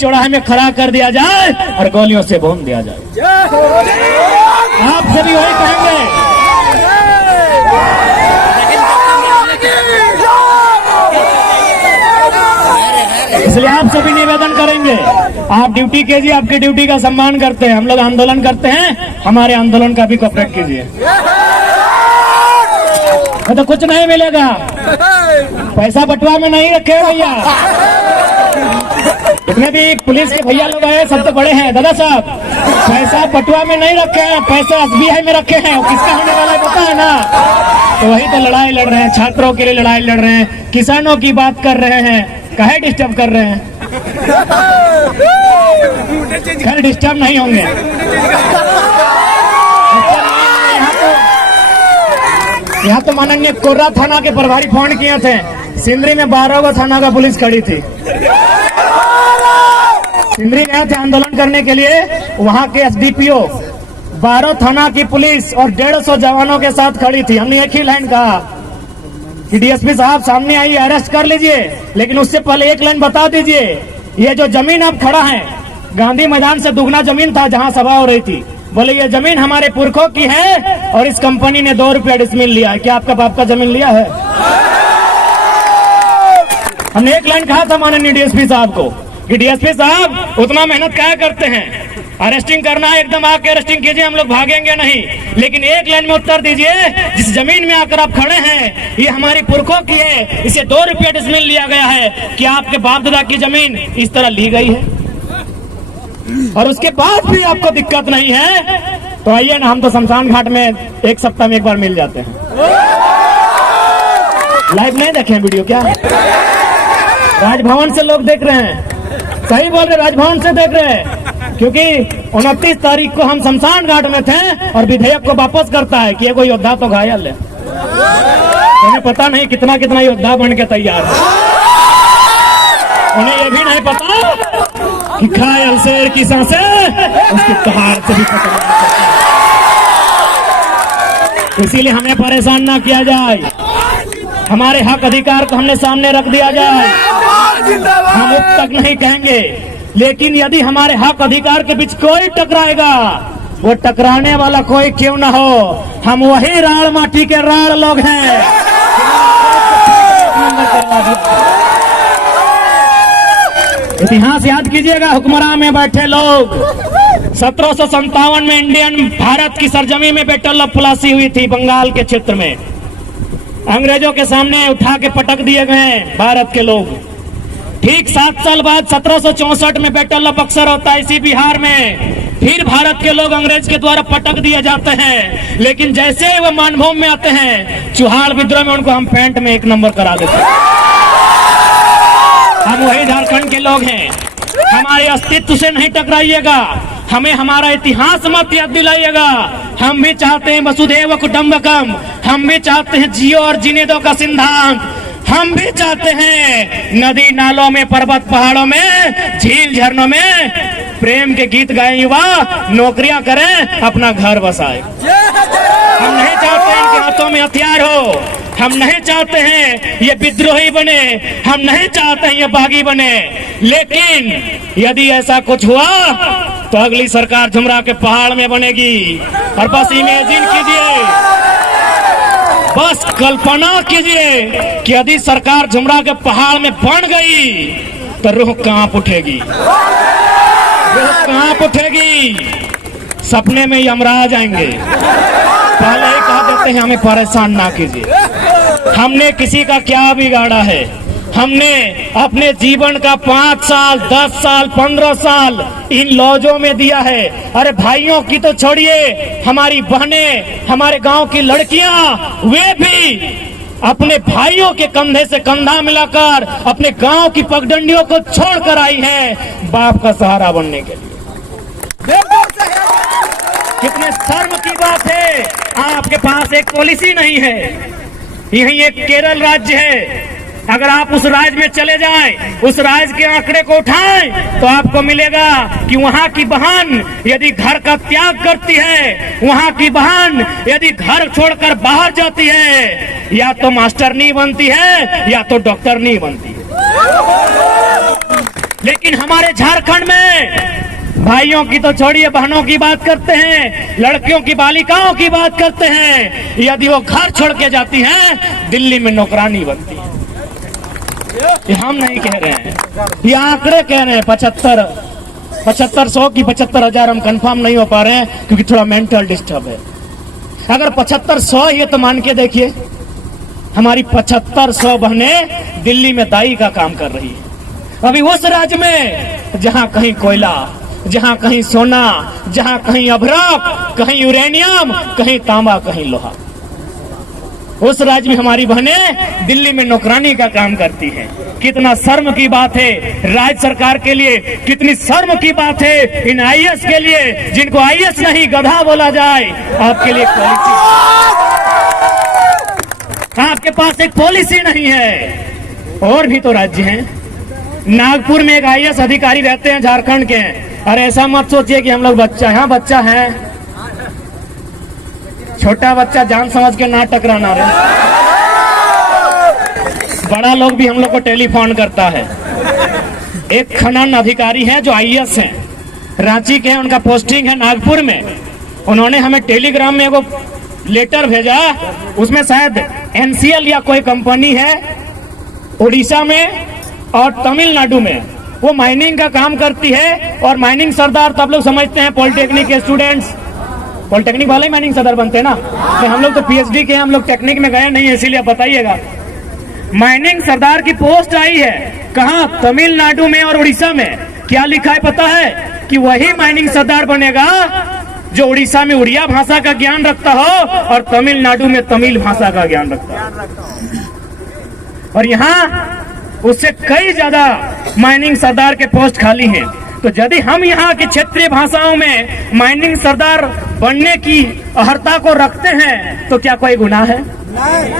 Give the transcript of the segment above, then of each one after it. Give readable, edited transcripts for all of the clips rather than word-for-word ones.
चौराहे में खड़ा कर दिया जाए और गोलियों से भून दिया जाए। आप सभी वही कहेंगे। इसलिए आप सभी निवेदन करेंगे, आप ड्यूटी कीजिए, आपकी ड्यूटी का सम्मान करते हैं। हम लोग आंदोलन करते हैं, हमारे आंदोलन का भी कोऑपरेट कीजिए। तो कुछ नहीं मिलेगा, पैसा बटुआ में नहीं रखे भैया। जितने भी पुलिस के भैया लोग आए सब तो बड़े हैं दादा साहब, पैसा बटुआ में नहीं रखे हैं, पैसा SBI में रखे हैं। किसका होने वाला है पता है ना? तो वही तो लड़ाई लड़ रहे हैं, छात्रों के लिए लड़ाई लड़ रहे हैं, किसानों की बात कर रहे हैं। काहे डिस्टर्ब कर रहे हैं? खैर डिस्टर्ब नहीं होंगे। यहाँ तो माननीय कोर्रा थाना के प्रभारी फोन किए थे, सिंदरी में 12 गो थाना का पुलिस खड़ी थी। सिंदरी गए थे आंदोलन करने के लिए, वहाँ के SDPO 12 थाना की पुलिस और 150 जवानों के साथ खड़ी थी। हमने एक ही लाइन कहा कि DSP साहब सामने आइए, अरेस्ट कर लीजिए, लेकिन उससे पहले एक लाइन बता दीजिए, ये जो जमीन अब खड़ा है गांधी मैदान से दुगना जमीन था जहां सभा हो रही थी। बोले ये जमीन हमारे पुरखों की है और इस कंपनी ने 2 रुपया डिसमिल लिया है। क्या आपका बाप का जमीन लिया है? हमने एक लाइन कहा था माननीय DSP साहब को कि DSP साहब उतना मेहनत क्या करते हैं, अरेस्टिंग करना है एकदम आके अरेस्टिंग कीजिए, हम लोग भागेंगे नहीं, लेकिन एक लाइन में उत्तर दीजिए, जिस जमीन में आकर आप खड़े हैं ये हमारी पुरखों की है, इसे 2 रुपया डिसमिल लिया गया है। क्या आपके बाप दादा की जमीन इस तरह ली गई है? और उसके बाद भी आपको दिक्कत नहीं है तो आइए ना, हम तो शमशान घाट में 1 सप्ताह में 1 बार मिल जाते हैं। लाइव नहीं देखे हैं वीडियो? क्या राजभवन से लोग देख रहे हैं? सही बोल रहे, राजभवन से देख रहे हैं, क्योंकि 29 तारीख को हम शमशान घाट में थे और विधेयक को वापस करता है कि ये कोई योद्धा तो घायल है। उन्हें पता नहीं कितना कितना योद्धा बन के तैयार है। उन्हें ये भी नहीं पता कि घायल शेर की सांसें उसकी कहार से भी पता। इसीलिए हमें परेशान ना किया जाए, हमारे हक अधिकार को हमने सामने रख दिया जाए। हम अब तक नहीं कहेंगे, लेकिन यदि हमारे हक अधिकार के बीच कोई टकराएगा, वो टकराने वाला कोई क्यों ना हो, हम वही राड़ माटी के राड़ लोग हैं। इतिहास याद कीजिएगा, हुक्मरान में बैठे लोग 1757 में इंडियन भारत की सरजमी में बेटल प्लासी हुई थी बंगाल के क्षेत्र में। अंग्रेजों के सामने उठा के पटक दिए गए भारत के लोग। ठीक 7 साल बाद 1764 में बैटल ऑफ बक्सर होता है इसी बिहार में। फिर भारत के लोग अंग्रेज के द्वारा पटक दिए जाते हैं, लेकिन जैसे वो मानभूमि में आते हैं चुहाड़ विद्रोह में उनको हम पैंट में 1 नंबर करा देते हैं। हम वही झारखंड के लोग हैं, हमारे अस्तित्व से नहीं टकराइएगा, हमें हमारा इतिहास मत याद दिलाइएगा। हम भी चाहते हैं वसुधैव कुटुंबकम, हम भी चाहते हैं जियो और जीने दो का सिद्धांत, हम भी चाहते हैं नदी नालों में, पर्वत पहाड़ों में, झील झरनों में प्रेम के गीत गाएं युवा, नौकरियां करें, अपना घर बसाए। हम नहीं चाहते इनके हाथों में हथियार हो, हम नहीं चाहते हैं ये विद्रोही बने, हम नहीं चाहते हैं ये बागी बने, लेकिन यदि ऐसा कुछ हुआ तो अगली सरकार झुमरा के पहाड़ में बनेगी। और बस इमेजिन कीजिए, बस कल्पना कीजिए कि यदि सरकार झुमरा के पहाड़ में बन गई तो रूह कांप उठेगी, रूह कांप उठेगी। सपने में यमराज आएंगे। पहले ही कह देते हैं हमें परेशान ना कीजिए। हमने किसी का क्या बिगाड़ा है? हमने अपने जीवन का 5 साल, 10 साल, 15 साल इन लॉजों में दिया है। अरे भाइयों की तो छोड़िए, हमारी बहनें, हमारे गांव की लड़कियां, वे भी अपने भाइयों के कंधे से कंधा मिलाकर अपने गांव की पगडंडियों को छोड़कर आई है बाप का सहारा बनने के लिए। कितने शर्म की बात है, आपके पास एक पॉलिसी नहीं है। यही एक केरल राज्य है, अगर आप उस राज्य में चले जाएं, उस राज्य के आंकड़े को उठाएं तो आपको मिलेगा कि वहां की बहन यदि घर का त्याग करती है, वहां की बहन यदि घर छोड़कर बाहर जाती है, या तो मास्टर नहीं बनती है या तो डॉक्टर नहीं बनती है। लेकिन हमारे झारखंड में भाइयों की तो छोड़िए, बहनों की बात करते हैं, लड़कियों की, बालिकाओं की बात करते हैं, यदि वो घर छोड़ के जाती हैं दिल्ली में नौकरानी बनती है। ये हम नहीं कह रहे हैं, ये आंकड़े कह रहे हैं। 7500 की 75,000 हम कंफर्म नहीं हो पा रहे हैं क्योंकि थोड़ा मेंटल डिस्टर्ब है। अगर 7500 ये तो मान के देखिए, हमारी 7500 बहनें दिल्ली में दाई का काम कर रही है। अभी उस राज्य में जहां कहीं कोयला, जहां कहीं सोना, जहां कहीं अभ्रक, कहीं यूरेनियम, कहीं तांबा, कहीं लोहा, उस राज्य में हमारी बहनें दिल्ली में नौकरानी का काम करती हैं। कितना शर्म की बात है राज्य सरकार के लिए, कितनी शर्म की बात है इन आईएएस के लिए, जिनको आईएएस नहीं गधा बोला जाए। आपके लिए पॉलिसी, आपके पास एक पॉलिसी नहीं है। और भी तो राज्य हैं, नागपुर में एक आईएएस अधिकारी रहते हैं, झारखंड के हैं। अरे ऐसा मत सोचिए कि हम लोग बच्चा, यहाँ बच्चा है, छोटा बच्चा जान समझ के ना टकराना रहे। बड़ा लोग भी हम लोग को टेलीफोन करता है। एक खनन अधिकारी है जो आईएएस हैं, रांची के हैं, उनका पोस्टिंग है नागपुर में। उन्होंने हमें टेलीग्राम में एगो लेटर भेजा, उसमें शायद एनसीएल या कोई कंपनी है उड़ीसा में और तमिलनाडु में, वो माइनिंग का काम करती है। और माइनिंग सरदार तब लोग समझते हैं पॉलिटेक्निक के स्टूडेंट्स, पॉलिटेक्निक वाले माइनिंग सरदार बनते हैं ना। तो हम लोग तो पीएचडी के, हम लोग टेक्निक में गए नहीं, इसीलिए बताइएगा। माइनिंग सरदार की पोस्ट आई है, कहां? तमिलनाडु में और उड़ीसा में। क्या लिखा है पता है? कि वही माइनिंग सरदार बनेगा जो उड़ीसा में उड़िया भाषा का ज्ञान रखता हो और तमिलनाडु में तमिल भाषा का ज्ञान रखता हो। और यहाँ उससे कई ज्यादा माइनिंग सरदार के पोस्ट खाली हैं। तो यदि हम यहाँ की क्षेत्रीय भाषाओं में माइनिंग सरदार बनने की अर्हता को रखते हैं तो क्या कोई गुनाह है?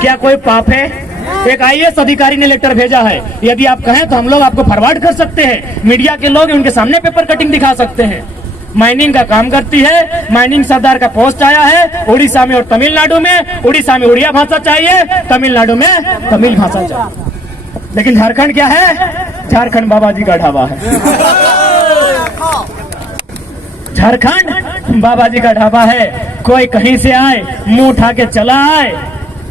क्या कोई पाप है? एक आईएएस अधिकारी ने लेटर भेजा है, यदि आप कहें तो हम लोग आपको फॉरवर्ड कर सकते हैं। मीडिया के लोग उनके सामने पेपर कटिंग दिखा सकते हैं। माइनिंग का काम करती है, माइनिंग सरदार का पोस्ट आया है उड़ीसा में और तमिलनाडु में। उड़ीसा में उड़िया भाषा चाहिए, तमिलनाडु में तमिल भाषा चाहिए। लेकिन झारखंड क्या है? झारखंड बाबा जी का ढाबा है। झारखंड बाबा जी का ढाबा है। कोई कहीं से आए, मुंह उठा के चला आए,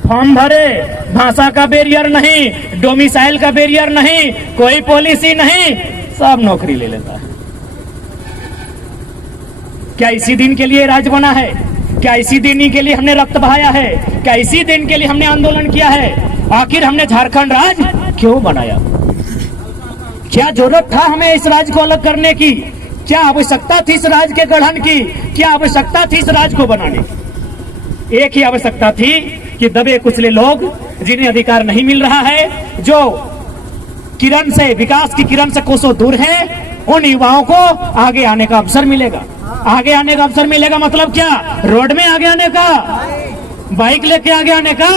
फॉर्म भरे, भाषा का बैरियर नहीं, डोमिसाइल का बैरियर नहीं, कोई पॉलिसी नहीं, सब नौकरी ले लेता है। क्या इसी दिन के लिए राज बना है? क्या इसी दिन के लिए हमने रक्त बहाया है? क्या इसी दिन के लिए हमने आंदोलन किया है? आखिर हमने झारखंड राज क्यों बनाया? क्या जरूरत था हमें इस राज्य को अलग करने की? क्या आवश्यकता थी इस राज्य के गठन की? क्या आवश्यकता थी इस राज्य को बनाने की? एक ही आवश्यकता थी कि दबे कुचले लोग, जिन्हें अधिकार नहीं मिल रहा है, जो किरण से, विकास की किरण से कोसों दूर हैं, उन युवाओं को आगे आने का अवसर मिलेगा। आगे आने का अवसर मिलेगा मतलब क्या? रोड में आगे आने का, बाइक लेके आगे आने का,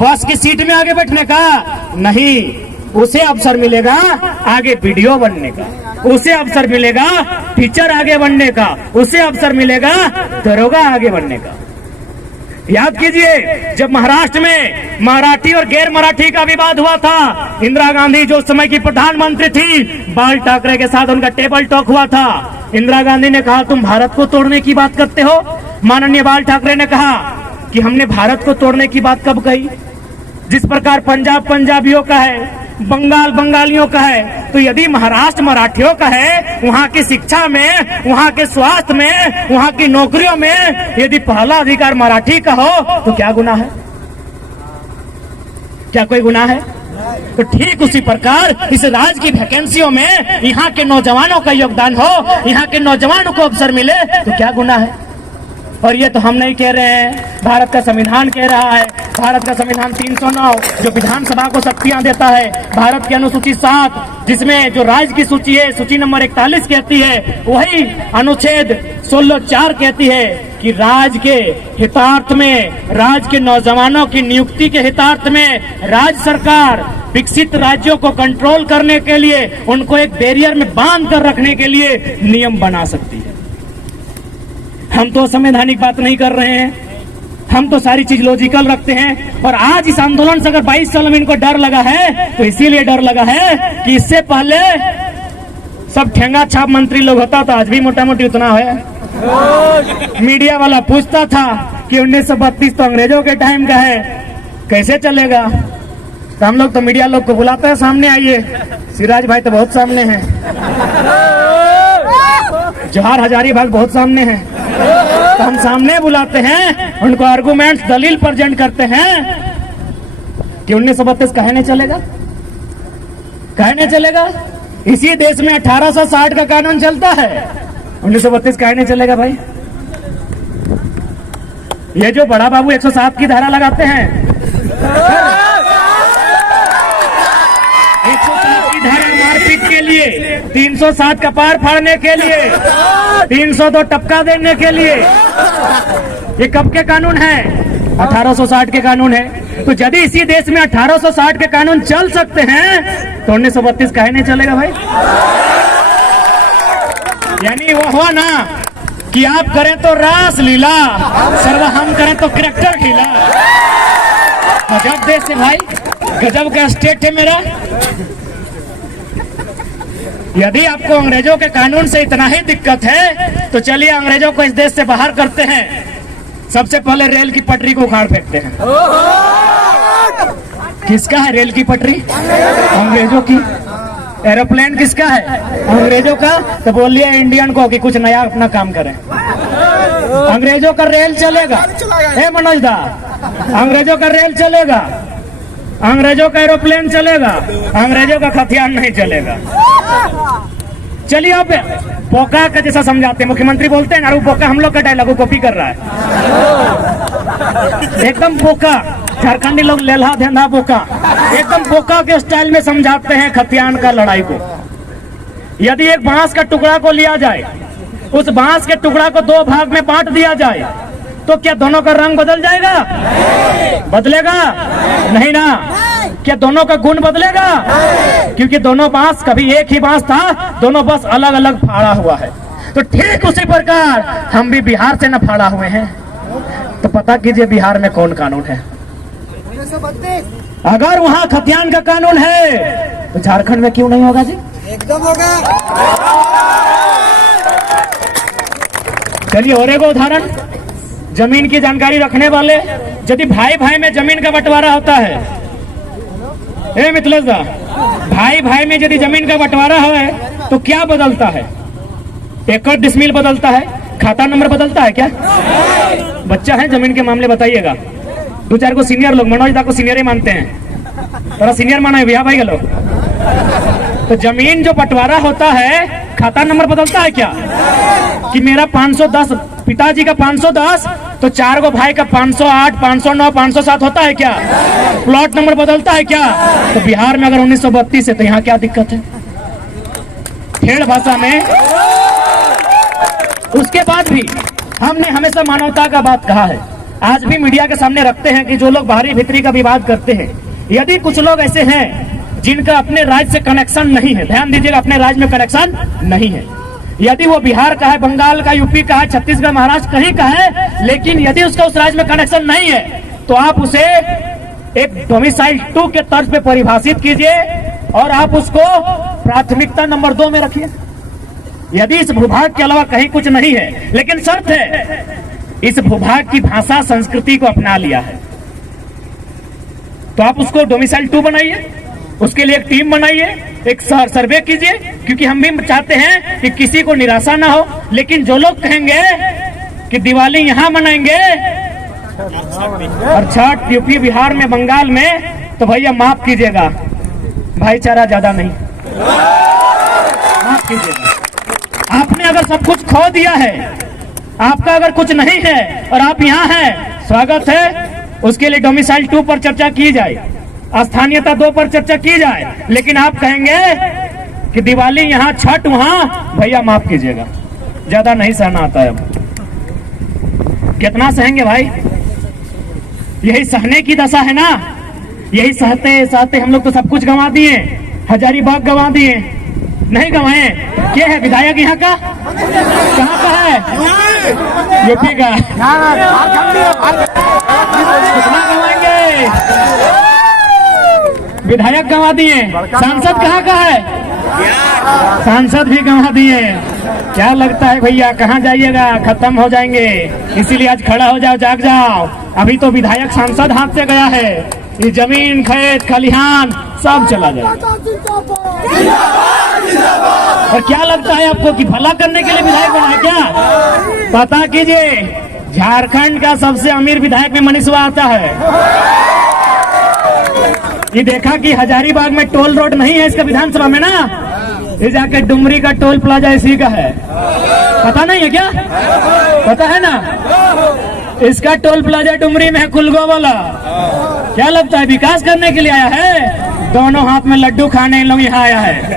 बस की सीट में आगे बैठने का नहीं। उसे अवसर मिलेगा आगे वीडियो बनने का, उसे अवसर मिलेगा टीचर आगे बनने का, उसे अवसर मिलेगा दरोगा आगे बनने का। याद कीजिए, जब महाराष्ट्र में मराठी और गैर मराठी का विवाद हुआ था, इंदिरा गांधी जो उस समय की प्रधानमंत्री थी, बाल ठाकरे के साथ उनका टेबल टॉक हुआ था। इंदिरा गांधी ने कहा, तुम भारत को तोड़ने की बात करते हो। माननीय बाल ठाकरे ने कहा कि हमने भारत को तोड़ने की बात कब कही? जिस प्रकार पंजाब पंजाबियों का है, बंगाल बंगालियों का है, तो यदि महाराष्ट्र मराठियों का है, वहाँ की शिक्षा में, वहाँ के स्वास्थ्य में, वहाँ की नौकरियों में यदि पहला अधिकार मराठी का हो तो क्या गुनाह है? क्या कोई गुनाह है? तो ठीक उसी प्रकार इस राज्य की वैकेंसियों में यहाँ के नौजवानों का योगदान हो, यहाँ के नौजवानों को अवसर मिले तो क्या गुनाह है? और ये तो हम नहीं कह रहे हैं, भारत का संविधान कह रहा है। भारत का संविधान 309 जो विधानसभा को शक्तियां देता है, भारत की अनुसूची 7 जिसमें जो राज्य की सूची है, सूची नंबर 41 कहती है, वही अनुच्छेद 16(4) कहती है कि राज्य के हितार्थ में, राज्य के नौजवानों की नियुक्ति के हितार्थ में राज्य सरकार विकसित राज्यों को कंट्रोल करने के लिए, उनको एक बैरियर में बांध कर रखने के लिए नियम बना सकती है। हम तो संवैधानिक बात नहीं कर रहे हैं, हम तो सारी चीज लॉजिकल रखते हैं। और आज इस आंदोलन से अगर 22 साल में इनको डर लगा है तो इसीलिए डर लगा है कि इससे पहले सब ठेंगा छाप मंत्री लोग होता तो आज भी मोटा मोटी उतना है। मीडिया वाला पूछता था कि 1932 तो अंग्रेजों के टाइम का है, कैसे चलेगा? तो हम लोग तो मीडिया लोग को बुलाते हैं, सामने आइए। सिराज भाई तो बहुत सामने हैं, जवाहर हजारीबाग बहुत सामने हैं, तो हम सामने बुलाते हैं, उनको आर्गुमेंट्स दलील प्रेजेंट करते हैं कि 1932 कहे नहीं चलेगा, कहे नहीं चलेगा। इसी देश में 1860 का कानून चलता है, 1932 कहे नहीं चलेगा भाई। ये जो बड़ा बाबू 107 की धारा लगाते हैं, 107 की धारा मारपीट के लिए, 307 का पार फाड़ने के लिए, 302 टपका देने के लिए, ये कब के कानून है? 1860 के कानून है। तो यदि इसी देश में 1860 के कानून चल सकते हैं तो 1932 काहे नहीं चलेगा भाई? यानी वो हुआ ना कि आप करें तो रास लीला, सर्वा हम करें तो कैरेक्टर ढीला। गजब देश है भाई, गजब का स्टेट है मेरा। यदि आपको अंग्रेजों के कानून से इतना ही दिक्कत है तो चलिए अंग्रेजों को इस देश से बाहर करते हैं। सबसे पहले रेल की पटरी को उखाड़ फेंकते हैं। किसका है रेल की पटरी? अंग्रेजों की। एरोप्लेन किसका है? अंग्रेजों का। तो बोलिए इंडियन को कि कुछ नया अपना काम करें। अंग्रेजों का रेल चलेगा, हे मनोज दा, अंग्रेजों का रेल चलेगा, अंग्रेजों का एरोप्लेन चलेगा, अंग्रेजों का हथियार नहीं चलेगा। चलिए आप बोका का जैसा समझाते हैं, मुख्यमंत्री बोलते हैं ना, वो बोका हम लोग का डायलॉग कॉपी कर रहा है। एकदम बोका, झारखंडी लोग लेल्हा धेंधा बोका, एकदम बोका के स्टाइल में समझाते हैं खतियान का लड़ाई को। यदि एक बांस का टुकड़ा को लिया जाए, उस बांस के टुकड़ा को दो भाग में बांट दिया जाए, तो क्या दोनों का रंग बदल जाएगा? बदलेगा नहीं ना। क्या दोनों का गुण बदलेगा? क्योंकि दोनों बांस कभी एक ही बांस था, दोनों बस अलग अलग फाड़ा हुआ है। तो ठीक उसी प्रकार हम भी बिहार से न फाड़ा हुए हैं। तो पता कीजिए बिहार में कौन कानून है। अगर वहां खतियान का कानून है तो झारखंड में क्यों नहीं होगा जी? एकदम होगा। चलिए और एक उदाहरण, जमीन की जानकारी रखने वाले, यदि भाई भाई में जमीन का बंटवारा होता है, ए मिथिलेश दा, भाई भाई में यदि जमीन का बंटवारा है तो क्या बदलता है? एकड़ डिसमिल बदलता है, खाता नंबर बदलता है क्या? बच्चा है जमीन के मामले बताइएगा। दो चार को सीनियर लोग, मनोज दा को सीनियर ही मानते हैं, थोड़ा सीनियर माना है भैया भाई का लोग। तो जमीन जो बंटवारा होता है, खाता नंबर बदलता है क्या? कि मेरा 510, पिताजी का 510, तो चार गो भाई का 508, 509, 507 होता है क्या? प्लॉट नंबर बदलता है क्या? तो बिहार में अगर 1932 है तो यहाँ क्या दिक्कत है? ठेठ भाषा में। उसके बाद भी हमने हमेशा मानवता का बात कहा है, आज भी मीडिया के सामने रखते हैं कि जो लोग बाहरी भीतरी का विवाद करते हैं, यदि कुछ लोग ऐसे हैं जिनका अपने राज्य से कनेक्शन नहीं है, ध्यान दीजिएगा, अपने राज्य में कनेक्शन नहीं है, यदि वो बिहार का है, बंगाल का, यूपी का है, छत्तीसगढ़, महाराष्ट्र कहीं का है, लेकिन यदि उसका उस राज्य में कनेक्शन नहीं है तो आप उसे एक डोमिसाइल 2 के तर्ज पे परिभाषित कीजिए और आप उसको प्राथमिकता नंबर 2 में रखिए। यदि इस भूभाग के अलावा कहीं कुछ नहीं है, लेकिन शर्त है इस भूभाग की भाषा संस्कृति को अपना लिया है, तो आप उसको डोमिसाइल 2 बनाइए, उसके लिए एक टीम बनाइए, एक सर्वे कीजिए, क्योंकि हम भी चाहते हैं कि किसी को निराशा ना हो। लेकिन जो लोग कहेंगे कि दिवाली यहाँ मनाएंगे और छठ यूपी, बिहार में, बंगाल में, तो भैया माफ कीजिएगा, भाईचारा ज्यादा नहीं, माफ कीजिएगा। आपने अगर सब कुछ खो दिया है, आपका अगर कुछ नहीं है और आप यहाँ हैं, स्वागत है। उसके लिए डोमिसाइल 2 पर चर्चा की जाए, स्थानीयता 2 पर चर्चा की जाए, लेकिन आप कहेंगे कि दिवाली यहाँ, छठ वहां, भैया माफ कीजिएगा, ज्यादा नहीं सहना आता है। अब कितना सहेंगे भाई? यही सहने की दशा है ना। यही सहते सहते हम लोग तो सब कुछ गंवा दिए, हजारीबाग गंवा दिए, नहीं गंवाए। क्या है विधायक यहाँ का? कहाँ का है? यूपी का। कितना गंवाएंगे? विधायक गंवा दिए। सांसद कहाँ का है? सांसद भी गंवा दिए। क्या लगता है भैया कहाँ जाइएगा, खत्म हो जाएंगे। इसीलिए आज खड़ा हो जाओ, जाग जाओ। अभी तो विधायक सांसद हाथ से गया है, ये जमीन खेत खलिहान सब चला जाए। और क्या लगता है आपको कि भला करने के लिए विधायक बना है क्या? पता कीजिए, झारखंड का सबसे अमीर विधायक में मनीषवा आता है। ये देखा कि हजारीबाग में टोल रोड नहीं है इसका विधानसभा में ना, ये जाके डुमरी का टोल प्लाजा इसी का है। पता नहीं है क्या? पता है ना, इसका टोल प्लाजा डुमरी में है, कुलगो वाला। क्या लगता है विकास करने के लिए आया है? दोनों हाथ में लड्डू खाने इन लोग यहाँ आया है।